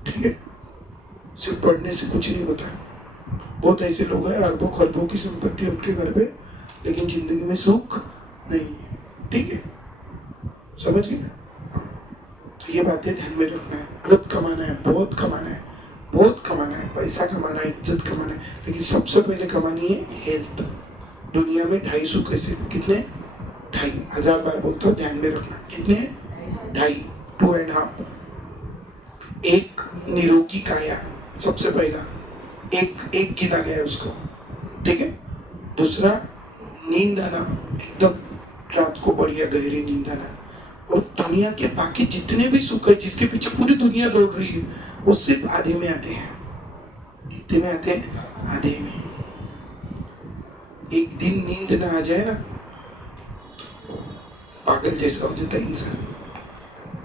ठीक है, सिर्फ पढ़ने से कुछ नहीं होता. बहुत ऐसे लोग हैं, अरबों खरबों की संपत्ति उनके घर पे, लेकिन जिंदगी में सुख नहीं है. ठीक है, समझ गए ना? तो ये बातें ध्यान में रखना है. बहुत कमाना है, बहुत कमाना है, बहुत कमाना है, पैसा कमाना है, इज्जत कमाना है, लेकिन सबसे पहले कमानी है हेल्थ. दुनिया में 250 कैसे, कितने 2,500 बार बोलते हो, ध्यान में रखना. कितने 2.5, 2.5. एक निरोगी काया, सबसे पहला एक एक गिना गया है उसको, ठीक है। दूसरा नींद आना, एकदम रात को बढ़िया गहरी नींद आना। और दुनिया के बाकी जितने भी सुख है जिसके पीछे पूरी दुनिया दौड़ रही है, वो सिर्फ आधे में आते हैं। कितने में आते हैं? आधे में। एक दिन नींद ना आ जाए ना, पागल जैसा हो जाता है इंसान,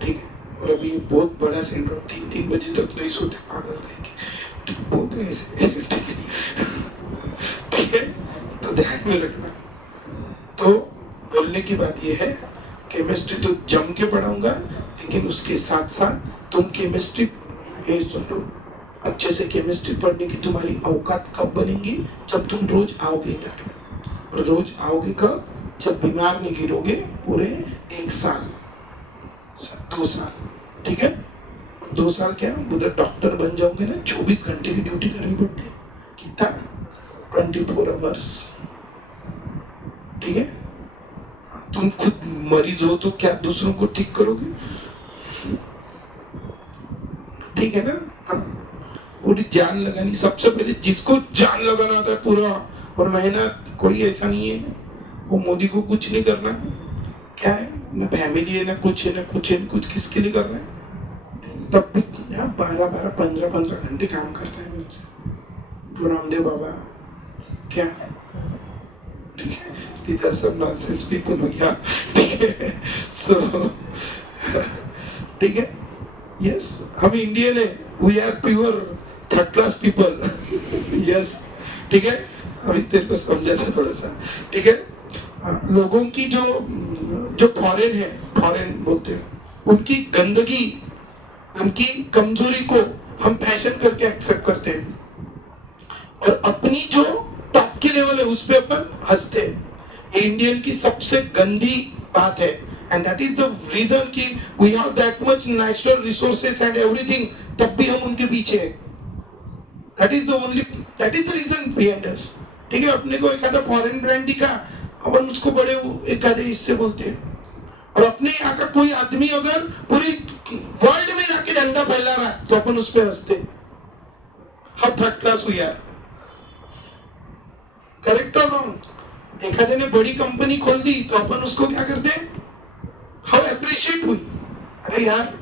ठीक है। और अभी बहुत बड़ा सिंड्रोम, 3-3 बजे तक नहीं सोते पागल कहेंगे, बहुत है ऐसे, ठीक है। तो ध्यान में रखना। तो बोलने की बात यह है, केमिस्ट्री तो जम के पढ़ाऊंगा, लेकिन उसके साथ साथ तुम केमिस्ट्री, ये सुन लो, अच्छे से केमिस्ट्री पढ़ने की तुम्हारी औकात कब बनेगी? जब तुम रोज आओगे इधर। और रोज आओगे कब? जब बीमार नहीं गिरोगे पूरे 1 साल 2 साल, ठीक है। 2 साल क्या, उधर डॉक्टर बन जाओगे ना, 24 घंटे की ड्यूटी करनी पड़ती है। कितना? 24 आवर्स, ठीक है। तुम खुद मरीज हो तो क्या दूसरों को ठीक करोगे? ठीक है ना। हाँ, पूरी जान लगानी। सबसे पहले जिसको जान लगाना होता है पूरा और मेहनत, कोई ऐसा नहीं है वो मोदी को कुछ नहीं करना। क्या है ना, फैमिली है ना कुछ है ना कुछ है, कुछ किसके लिए कर रहे हैं? तब भी 12-12 15-15 घंटे काम करता है मुझसे रामदेव बाबा। क्या, ठीक है। These are some nonsense people भैया, ठीक है। So ठीक है, यस, हम इंडियन है, we are pure third class people, yes, ठीक है। अभी तेरे को समझा था थोड़ा सा, ठीक है। लोगों की जो फॉरेन है, फॉरेन बोलते हैं, उनकी गंदगी, उनकी कमजोरी को हम फैशन करके एक्सेप्ट करते हैं, और अपनी जो टॉप की लेवल है उस पे अपन हंसते हैं। ये इंडियन की सबसे गंदी बात है, and that is the reason कि we have that much natural resources and everything, तब भी हम उनके पीछे हैं। That is the reason behind us, ठीक है। अपने को एक आधा फॉरेन ब्रांड दिखा, अपन उसको बड़े एक आधे इससे बोलते हैं, और अपने यहाँ का कोई आदमी अगर पूरी वर्ल्ड में जाके झंडा फैला रहा है तो अपन उस पर हंसते। हम थर्ड क्लास हुई यार, करेक्ट और रॉन्ग। एखादे ने बड़ी कंपनी खोल दी तो अपन उसको क्या करते हैं? हाउ अप्रिशिएट हुई, अरे यार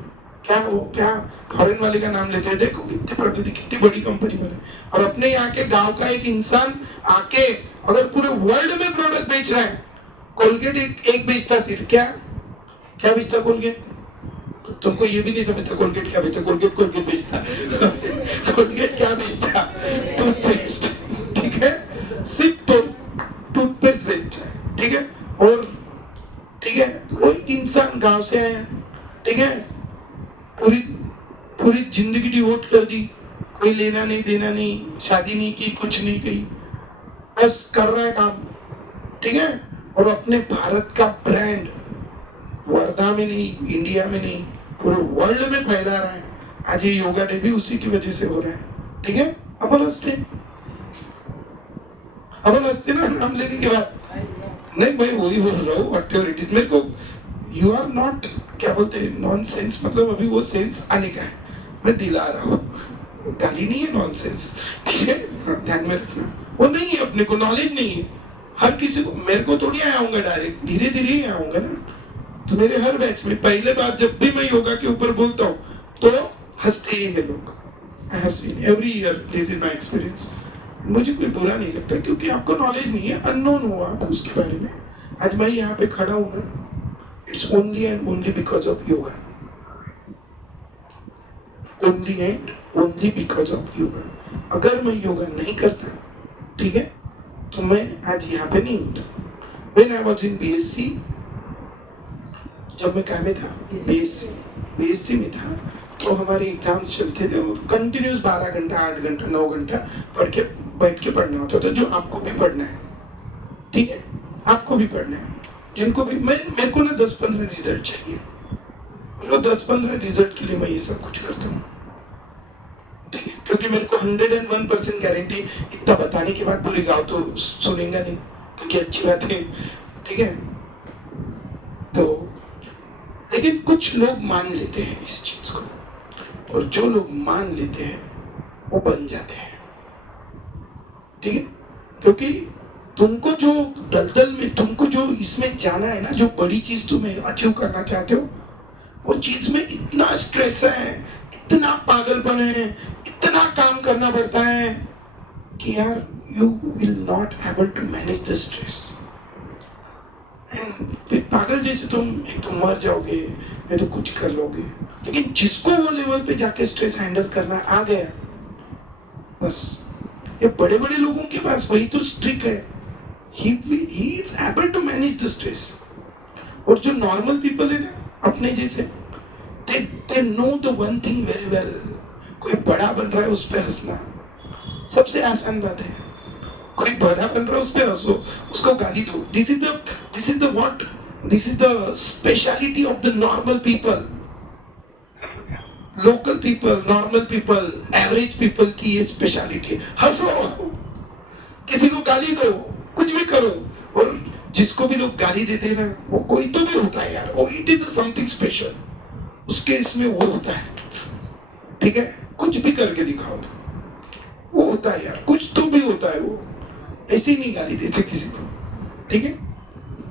क्या वो क्या फॉरेन वाले का नाम लेते हैं, देखो कितनी प्रगति, कितनी बड़ी कंपनी बने। और अपने यहाँ के गांव का एक इंसान आके अगर पूरे वर्ल्ड में प्रोडक्ट बेच रहा है, कोलगेट एक बेचता सिर्फ, क्या क्या बेचता कोलगेट? तुमको ये भी नहीं समझता कोलगेट क्या बेचता? कोलगेट बेचता कोलगेट क्या बेचता? टूथपेस्ट, ठीक है, सिर्फ टूथपेस्ट बेचता है, ठीक है। और ठीक है, वो एक इंसान गांव से आया, ठीक है, पूरी जिंदगी डिवोट कर दी, कोई लेना नहीं देना नहीं, शादी नहीं की, कुछ नहीं की, बस कर रहा है काम, ठीक है। और अपने भारत का ब्रांड वर्धा में नहीं, इंडिया में नहीं, पूरे वर्ल्ड में फैला रहा है। आज ये योगा डे भी उसी की वजह से हो रहा है, ठीक है। अपन हंसते ना नाम लेने के बाद, नहीं भाई वही बोल रहा हूँ, व्हाट एवर इट इज। मेरे को यू आर नॉट, क्या बोलते हैं, नॉनसेंस, मतलब अभी वो सेंस आने का है, मैं दिला रहा हूँ, गाली नहीं है, नॉनसेंस, ठीक है। ध्यान में रखना, वो नहीं है, अपने को नॉलेज नहीं है। हर किसी को, मेरे को थोड़ी आऊंगा डायरेक्ट, धीरे धीरे ही आऊंगा ना। तो मेरे हर बैच में पहले बार जब भी मैं योगा के ऊपर बोलता हूँ तो हंसते ही है लोग। I have seen every year, this is my experience. मुझे कोई बुरा नहीं लगता, क्योंकि आपको नॉलेज नहीं है, अननोन हो आप उसके बारे में। आज मैं यहाँ पे खड़ा हूँ ना, it's only and only because of yoga, only and only because of yoga. अगर मैं योगा नहीं करता, ठीक है, तो मैं आज यहाँ पे नहीं होता। When I was in BSc, जब मैं क्या में था, बीएससी में था, तो हमारे एग्जाम्स चलते थे और कंटिन्यूस 12 घंटा 8 घंटा 9 घंटा बैठ के पढ़ना होता था, जो आपको भी पढ़ना है, ठीक है, आपको भी पढ़ना है, जिनको भी। मेरे को ना 10-15 रिजल्ट चाहिए, और वो 10-15 रिजल्ट के लिए मैं ये सब कुछ करता हूँ, ठीक है, क्योंकि मेरे को 101% गारंटी, इतना बताने के बाद पूरे गाँव तो सुनेगा नहीं, क्योंकि अच्छी बात है, ठीक है। तो लेकिन कुछ लोग मान लेते हैं इस चीज को, और जो लोग मान लेते हैं वो बन जाते हैं, ठीक है? क्योंकि तुमको जो दलदल में, तुमको जो इसमें जाना है ना, जो बड़ी चीज तुम्हें अचीव करना चाहते हो, वो चीज में इतना स्ट्रेस है, इतना पागलपन है, इतना काम करना पड़ता है कि यार you will not able to manage the stress. फिर पागल जैसे तुम एक तो मर जाओगे, नहीं तो कुछ कर लोगे। लेकिन जिसको वो लेवल पे जाके स्ट्रेस हैंडल करना आ गया, बस ये बड़े बड़े लोगों के पास वही तो ट्रिक है, he is able to manage the stress। और जो नॉर्मल पीपल है ना अपने जैसे, they know the one thing very well। कोई बड़ा बन रहा है उस पे हंसना सबसे आसान बात है। कोई बड़ा बन रहा है उस पे हंसो, उसको गाली दो। This is the what, this is the speciality of the normal people, local people, normal people, average people की ये स्पेशलिटी। हंसो, किसी को गाली दो, कुछ भी करो। और जिसको भी लोग गाली देते हैं ना, वो कोई तो भी होता है यार, वो इट इज समथिंग स्पेशल, उसके इसमें वो होता है, ठीक है? कुछ भी करके दिखाओ तो वो होता है यार, कुछ तो भी होता है। वो ऐसे ही नहीं गाली देते किसी को, ठीक है?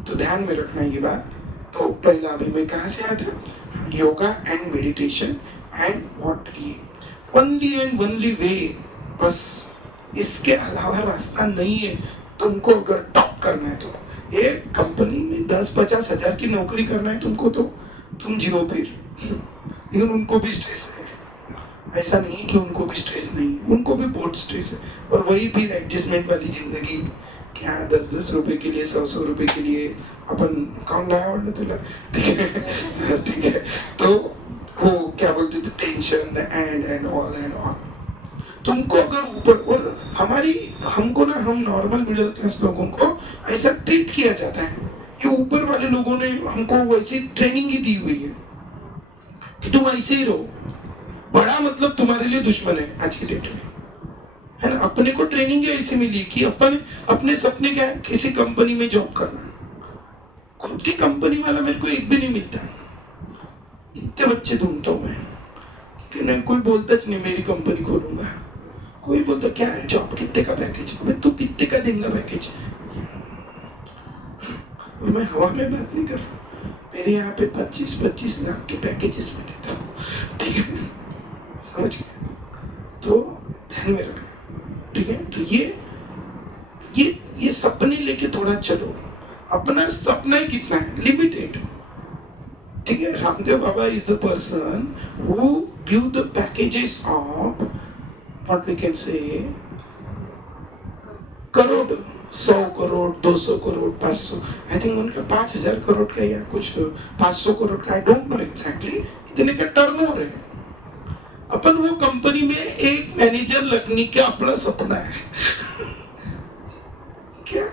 तो ध्यान में रखना ये बात। तो पहला अभी मैं कहाँ से आया था? Yoga and meditation and what ये ओनली एंड ओनली वे, बस इसके अलावा रास्ता नहीं है। तुमको अगर टॉप करना है तो ये कंपनी में 10-50 हजार की नौकरी करना है तुमको, तो तुम जियो फिर। लेकिन उनको भी स्ट्रेस है, ऐसा नहीं है कि उनको भी स्ट्रेस नहीं, उनको भी बहुत स्ट्रेस है। और वही फिर एडजस्टमेंट वाली जिंदगी, क्या 10-10 रुपए के लिए, 100-100 रुपए के लिए अपन कौन नया और तुला, ठीक है? ठीक है, तो वो क्या बोलते थे, टेंशन एंड ऑल। तुमको अगर ऊपर, और हमको ना, हम नॉर्मल मिडिल क्लास लोगों को ऐसा ट्रीट किया जाता है कि ऊपर वाले लोगों ने हमको वैसी ट्रेनिंग ही दी हुई है कि तुम ऐसे ही रहो। बड़ा मतलब तुम्हारे लिए दुश्मन है आज की डेट में, है ना? अपने को ट्रेनिंग ऐसी मिली कि अपन अपने सपने क्या है, किसी कंपनी में जॉब करना। खुद की कंपनी वाला मेरे को एक भी नहीं मिलता। इतने बच्चे ढूंढता हूँ मैं कि नहीं, कोई बोलता नहीं मेरी कंपनी खोलूंगा। कोई बोलता क्या है, जॉब कितने का पैकेज? अबे तू कितने का देंगे पैकेज? और मैं हवा में बात नहीं कर रहा, मेरे यहाँ पे 25-25 लाख के पैकेजेस में देता हूँ, ठीक है? समझ गए? तो ध्यान में रखना, ठीक है? तो ये सपने लेके थोड़ा चलो। अपना सपना ही कितना है, लिमिटेड, ठीक है? Ramdev Baba is the person who give the packages of what we can say crore, 100 crore, 200 crore, 500, I think उनका 5000 करोड़ का या कुछ 500 करोड़ का, आई डोंट नो एग्जैक्टली, इतने का टर्नओवर है। अपन वो कंपनी में एक मैनेजर लगने का अपना सपना है। क्या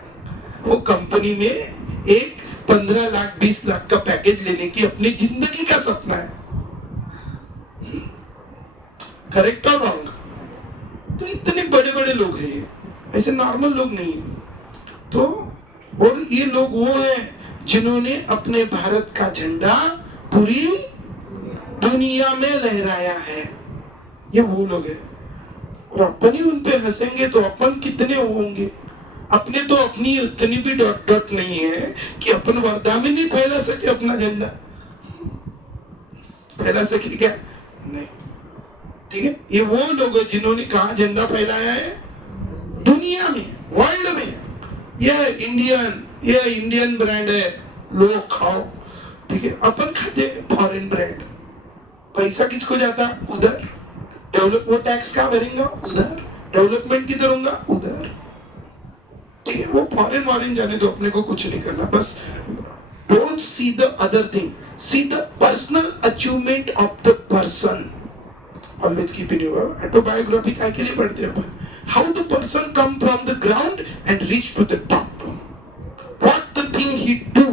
वो कंपनी में एक 15 लाख 20 लाख का पैकेज लेने की अपनी जिंदगी का सपना है? करेक्ट और रॉन्ग? तो इतने बड़े बड़े लोग हैं ये, ऐसे नॉर्मल लोग नहीं। तो और ये लोग वो हैं जिन्होंने अपने भारत का झंडा पूरी दुनिया में लहराया है, ये वो लोग हैं। और अपन ही उन पे हंसेंगे तो अपन कितने होंगे? अपने तो अपनी उतनी भी डॉट नहीं है कि अपन वर्धा में नहीं फैला सके अपना झंडा। फैला सके क्या? नहीं, ठीक है? ये वो लोग हैं जिन्होंने कहा झंडा फैलाया है दुनिया में, वर्ल्ड में। ये इंडियन ब्रांड है, लोग खाओ, ठीक है? अपन खाते फॉरेन ब्रांड। पैसा किसको जाता? उधर। डेवलप, वो टैक्स कहाँ भरेंगे? उधर। डेवलपमेंट किधर होगा? उधर, ठीक है? वो फॉरेन जाने तो अपने को कुछ नहीं करना, बस don't see the other thing, see the personal achievement of the person. Always keep in your autobiography काय के लिए पढ़ते हैं अपन? How the person come from the ground and reach to the top, what the thing he do,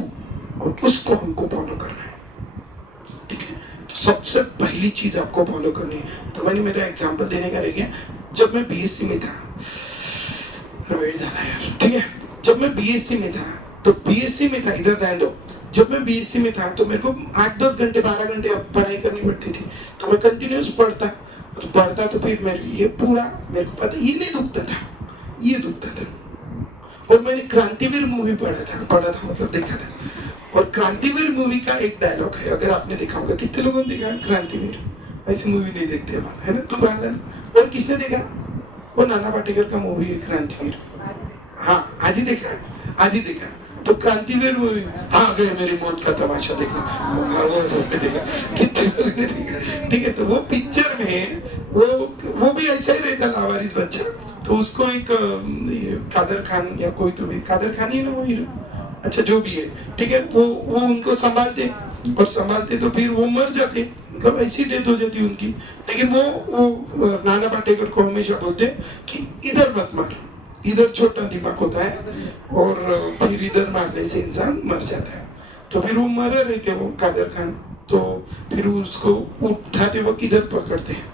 और उसको हमको follow करना है, ठीक है? तो सबसे पहली चीज आपको फॉलो करनी है। तो मैंने मेरा एग्जांपल देने का रह गया, जब मैं बीएससी में था, ठीक है? जब मैं बीएससी में था, तो बीएससी में था, इधर ध्यान दो, जब मैं बीएससी में था तो मेरे को 8-10 घंटे 12 घंटे पढ़ाई करनी पड़ती थी। तो मैं कंटिन्यूस पढ़ता, तो पढ़ता तो फिर ये पूरा मेरे को पता, ये नहीं दुखता था, ये दुखता था। और मैंने क्रांतिवीर मूवी पढ़ा था मतलब देखा था। और क्रांतिवीर मूवी का एक डायलॉग है, अगर आपने देखा होगा, कितने लोगों ने देखा क्रांतिवीर? ऐसी मूवी नहीं देखते हमारा, है ना? तो बालन और किसने देखा? वो नाना पाटेकर का मूवी है क्रांतिवीर। हाँ, आज ही देखा। तो क्रांतिवीर मूवी, हाँ गए मेरी मौत का तमाशा देखना, हाँ वो सबने देखा, कितने लोगों ने देखा, ठीक है? तो वो पिक्चर में वो भी ऐसा ही रहता लावारिस बच्चा। तो उसको एक कादर खान या कोई तो भी, कादर खान ही ना वो हीरो, अच्छा जो भी है, ठीक है? वो उनको संभालते तो फिर वो मर जाते, मतलब ऐसी डेथ हो जाती उनकी। लेकिन वो नाना पाटेकर को हमेशा बोलते कि इधर मत मार, इधर छोटा दिमाग होता है और फिर इधर मारने से इंसान मर जाता है। तो फिर वो मर रहे थे वो कादर खान, तो फिर उसको उठाते वक्त इधर पकड़ते हैं।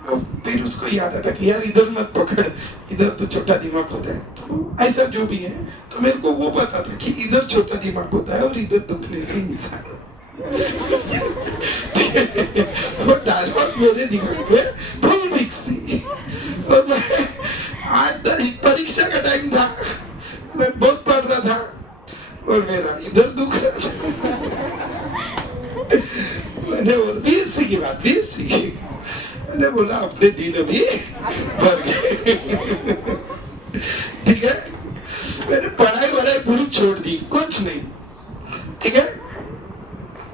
तो फिर उसको याद आता कि यार इधर मत पकड़, इधर तो छोटा दिमाग होता है। तो ऐसा जो भी है, तो मेरे को वो पता था कि इधर छोटा दिमाग होता है और इधर दुखने से इंसान वो डायलॉग मेरे दिमाग में फुल मिक्स थी। और मैं परीक्षा का टाइम था, मैं बहुत पढ़ रहा था और मेरा इधर दुख रहा था। मैंने बोला बीएससी की बात, मैंने बोला अपने दिन अभी भर गए। ठीक है, मैंने पढ़ाई पूरी छोड़ दी, कुछ नहीं, ठीक है?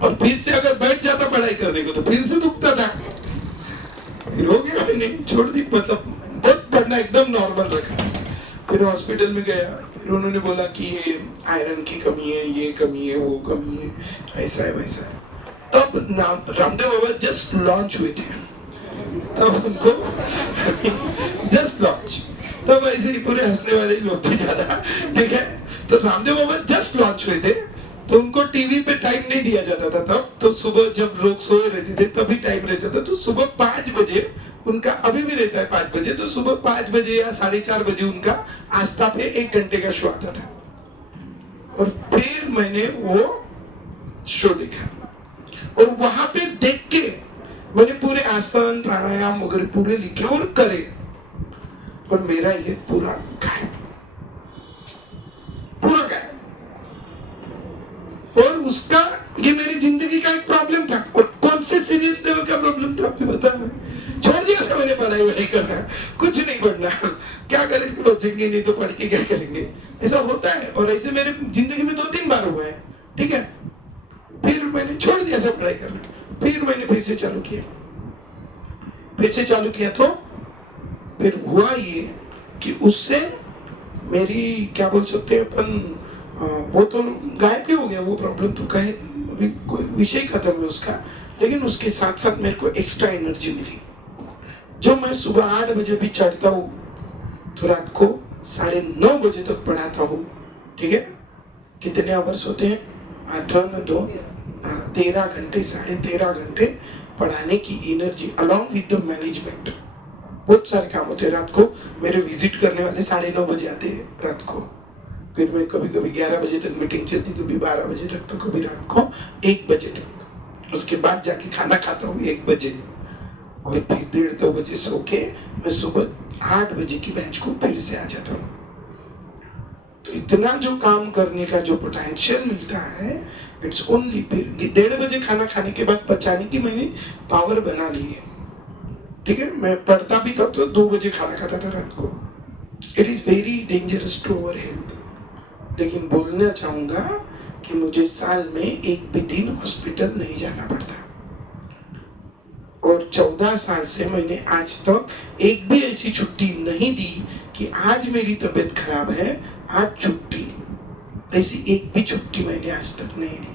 और फिर से अगर बैठ जाता पढ़ाई करने को तो फिर से दुखता था। फिर हो गया, मैंने छोड़ दी, मतलब बहुत पढ़ना एकदम नॉर्मल रखा। फिर हॉस्पिटल में गया, फिर उन्होंने बोला कि ये आयरन की कमी है, ये कमी है, वो कमी है, ऐसा है वैसा है। तब रामदेव बाबा जस्ट लॉन्च हुए थे, तब उनको जस्ट लॉन्च, तब ऐसे ही पूरे हंसने वाले ही लोग थे ज्यादा, ठीक है? तो रामदेव बाबा जस्ट लॉन्च हुए थे, तो उनको टीवी पे टाइम नहीं दिया जाता था तब। तो सुबह जब लोग सोए रहते थे तभी टाइम रहता था। तो सुबह 5 बजे उनका, अभी भी रहता है 5 बजे, तो सुबह 5 बजे या 4:30 बजे उनका आस्था पे 1 घंटे का शो आता था। और फिर मैंने वो शो देखा और वहां पे देख के मैंने पूरे आसन प्राणायाम वगैरह पूरे लिखे और करे, और मेरा ये पूरा गायब। और उसका, ये मेरी जिंदगी का एक प्रॉब्लम था। और कौन से सीरियस लेवल का प्रॉब्लम था आपको बता, मैं छोड़ दिया था मैंने पढ़ाई करना, कुछ नहीं पढ़ना, क्या करेंगे, बचेंगे नहीं तो पढ़ के क्या करेंगे, ऐसा होता है। और ऐसे मेरे जिंदगी में 2-3 बार हुआ है, ठीक है? फिर मैंने छोड़ दिया था पढ़ाई करना, फिर मैंने फिर से चालू किया तो फिर हुआ ये कि उससे मेरी, क्या बोल सकते हैं अपन, वो तो गायब भी हो गया वो प्रॉब्लम, तो कहे अभी कोई विषय खत्म है उसका। लेकिन उसके साथ साथ मेरे को एक्स्ट्रा एनर्जी मिली। जो मैं सुबह 8 बजे भी चढ़ता हूँ तो रात को 9:30 बजे तक पढ़ाता हूँ, ठीक है? कितने आवर्स होते हैं? 8 और 2, 13 घंटे, 13.5 घंटे पढ़ाने की energy along with the management. बहुत सारे काम होते हैं रात को। मेरे विजिट करने वाले 9:30 बजे आते हैं रात को, फिर मैं कभी 11 बजे तक मीटिंग चलती, कभी 12 बजे तक, तो कभी रात को 1 बजे तक। उसके बाद जाके खाना खाता हूँ 1 बजे, और फिर 1:30-2 बजे सो के मैं सुबह 8 बजे की बैच को फिर से आ जाता हूँ। तो इतना जो काम करने का जो पोटेंशियल मिलता है, इट्स ओनली, फिर 1:30 बजे खाना खाने के बाद पचाने की मैंने पावर बना ली है, ठीक है? मैं पढ़ता भी था तो 2 बजे खाना खाता था रात को। It is very dangerous to our health. लेकिन बोलना चाहूंगा कि मुझे साल में 1 भी दिन हॉस्पिटल नहीं जाना पड़ता, और 14 साल से मैंने आज तक एक भी ऐसी छुट्टी नहीं दी कि आज मेरी तबीयत खराब है, आज छुट्टी, ऐसी एक भी छुट्टी मैंने आज तक नहीं दी।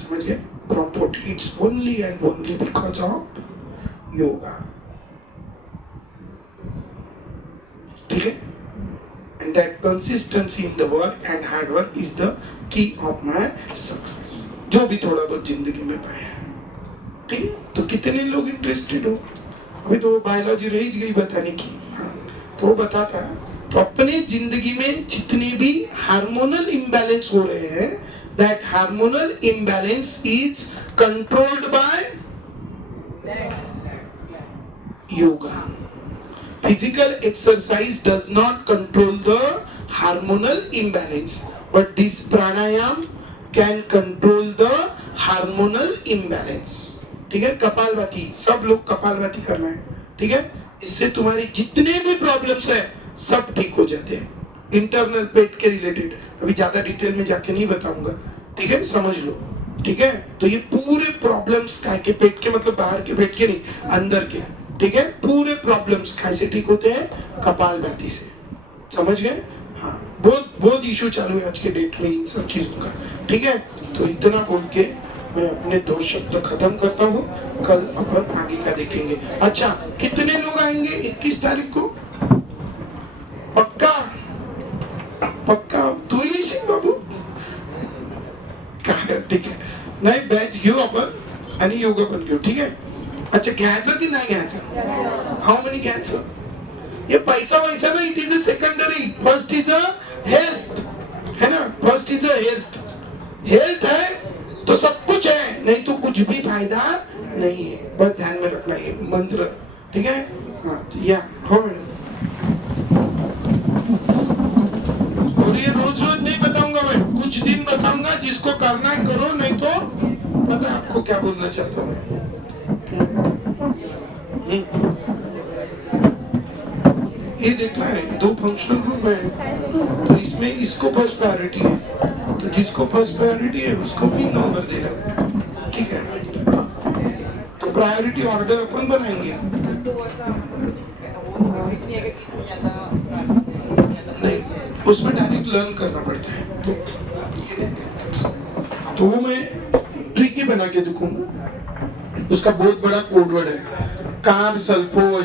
समझ गए? It's only and only because of yoga, ठीक है? And that consistency in the work and hard work is the key of my success, जो भी थोड़ा बहुत जिंदगी में पाया है, ठीक है? तो कितने लोग इंटरेस्टेड हो? अभी तो बायोलॉजी रही गई बताने की, हाँ, तो वो बताता, तो अपने जिंदगी में जितने भी हार्मोनल इम्बैलेंस हो रहे हैं, that hormonal imbalance is controlled by yoga. Physical exercise does not control the hormonal imbalance, but this pranayam can control the hormonal imbalance. ठीक है, कपालभाति, सब लोग कपालभाति करना है. ठीक है, इससे तुम्हारी जितने भी प्रॉब्लम्स है सब ठीक हो जाते हैं. इंटरनल पेट के रिलेटेड अभी ज्यादा डिटेल में जाके नहीं बताऊंगा. ठीक है, समझ लो. ठीक है, तो ये पूरे प्रॉब्लम्स का के पेट के मतलब बाहर के पेट के नहीं, अंदर के. ठीक है, पूरे प्रॉब्लम्स कैसे ठीक होते हैं? कपालभाति से. समझ गए? हाँ, बहुत बहुत इशू चालू है आज के डेट में इन सब चीजों का. ठीक है, तो इतना बोल के मैं अपने 2 शब्द खत्म करता हूँ. कल अपन आगे का देखेंगे. अच्छा, कितने लोग आएंगे 21 तारीख को? पक्का? पक्का तू ही सिंह बाबू काय? ठीक आहे, नाही बॅच घेऊ आपण आणि योगा पण घेऊ. ठीक आहे. अच्छा, घ्यायचं की नाही घ्यायचं? हाऊ मेनी घ्यायचं? ये पैसा वैसा ना, it is a secondary. First is a health, है ना. First is a health. Health है तो सब कुछ है, नहीं तो कुछ भी फायदा नहीं है. बस ध्यान में रखना ये मंत्र. ठीक है. हाँ, या हो मैडम. और ये रोज रोज नहीं बताऊंगा मैं, कुछ दिन बताऊंगा. जिसको करना है करो, नहीं तो पता है आपको क्या बोलना चाहता हूँ मैं. ये देखना है 2 फंक्शनल ग्रुप है, तो इसमें इसको फर्स्ट प्रायोरिटी है, तो जिसको फर्स्ट प्रायोरिटी है उसको भी नंबर देना है. ठीक है. तो प्रायोरिटी ऑर्डर अपन बनाएंगे. नहीं, उसमें डायरेक्ट लर्न करना पड़ता है. तो ये देखें, तो वो मैं ट्रिकी बना के दिखूंगा. उसका बहुत बड़ा कोड वर्ड है, कार सल्फो